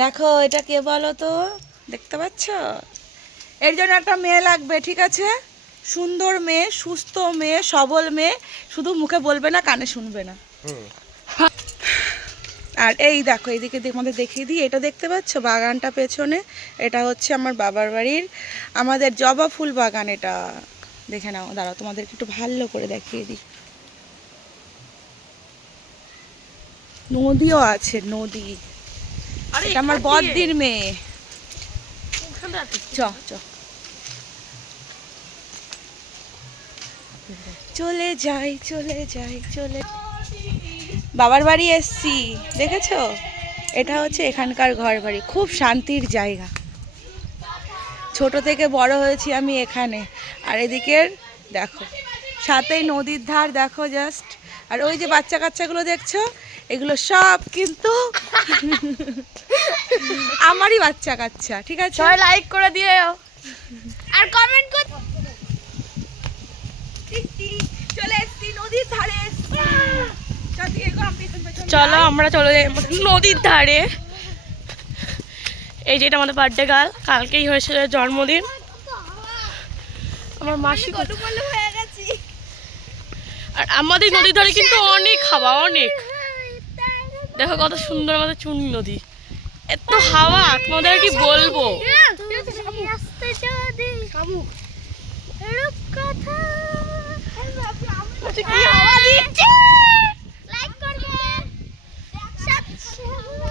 দেখো এটা কে বলো তো? দেখতে পাচ্ছ? এর জন্য একটা মেয়ে লাগবে ঠিক আছে? সুন্দর মেয়ে সুস্থ মেয়ে সবল মেয়ে শুধু মুখে বলবে না কানে শুনবে না। আর এই দেখো এইদিকে দিকে আমাদের দেখিয়ে দিই এটা দেখতে পাচ্ছ? বাগানটা পেছনে এটা হচ্ছে আমার বাবার বাড়ির আমাদের জবা ফুল বাগান এটা। দেখে নাও দাঁড়াও তোমাদেরকে একটু ভালো করে দেখিয়ে দিই। নদীও আছে নদী। এটা আমার বদ্দির মেয়ে। চ চ। চলে যাই চলে যাই চলে বাবার বাড়ি এসছি দেখেছ? এটা হচ্ছে এখানকার ঘর বাড়ি খুব শান্তির জায়গা। ছোট থেকে বড় হয়েছি আমি এখানে আর এদিকের দেখো সাথেই নদীর ধার দেখো জাস্ট আর ওই যে বাচ্চা কাচ্চাগুলো দেখছ এগুলো সব কিন্তু আমারই বাচ্চা কাচ্চা ঠিক আছে? সবাই লাইক করে দিও আর কমেন্ট কর চলে এসছি নদীর ধারে। চলো আমরা চলে যাই নদীর ধারে। এই যে এটা আমাদের বার্থডে গাল কালকেই হয়েছিল জন্মদিন। আমার মাসি হয়ে গেছি। আর আমাদের নদীর ধারে কিন্তু অনেক হাওয়া অনেক। দেখো কত সুন্দর আমাদের চুন নদী। এত হাওয়া তোমাদের কি বলব? আচ্ছা,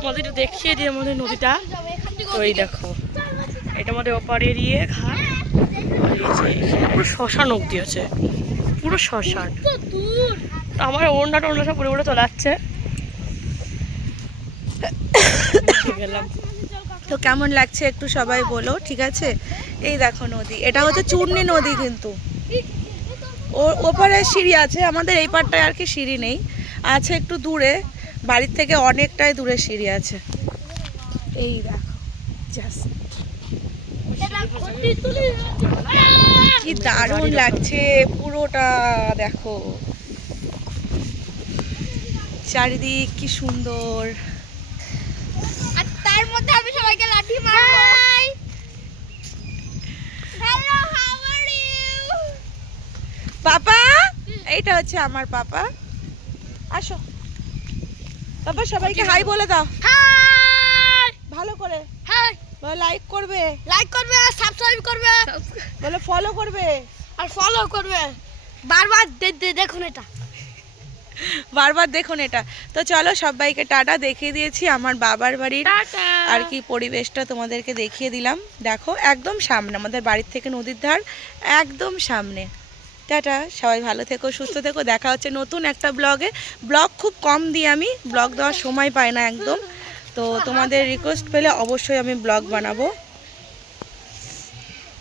আমাদের দেখিয়ে দিই আমাদের নদীটা। ওই দেখো এটা আমাদের ওপারের ইয়ে ঘাট। পুরো শ্মশান অব্দি আছে। পুরো শ্মশান আমার ওড়না টোড়না সব পুরো পুরো চলাচ্ছে গেলাম। তো কেমন লাগছে একটু সবাই বলো, ঠিক আছে? এই দেখো নদী, এটা হচ্ছে চূর্ণি নদী কিন্তু। ও, ওপারে সিঁড়ি আছে, আমাদের এই পারটায় আর কি সিঁড়ি নেই। আছে একটু দূরে, বাড়ির থেকে অনেকটাই দূরে সিঁড়ি আছে। এই দেখো কি দারুণ লাগছে, পুরোটা দেখো। চারিদিক কি সুন্দর। তার মধ্যে আমি সবাইকে লাঠি মারবো। Hello how are you papa? এইটা হচ্ছে আমার পাপা। আসো। পাপা সবাইকে হাই বলে দাও। হাই ভালো করে। হাই বলো লাইক করবে? লাইক করবে আর সাবস্ক্রাইব করবে। বলে ফলো করবে? আর ফলো করবে। বারবার দেখুন এটা। বারবার দেখুন এটা। তো চলো সবাইকে টাটা দেখিয়ে দিয়েছি আমার বাবার বাড়ির। আর কি পরিবেশটা তোমাদেরকে দেখিয়ে দিলাম। দেখো একদম সামনে আমাদের বাড়ির থেকে নদীর ধার একদম সামনে। টাটা সবাই ভালো থেকো সুস্থ থেকো। দেখা হচ্ছে নতুন একটা ব্লগে। ব্লগ খুব কম দিই আমি ব্লগ দেওয়ার সময় পাই না একদম। তো তোমাদের রিকোয়েস্ট পেলে অবশ্যই আমি ব্লগ বানাবো।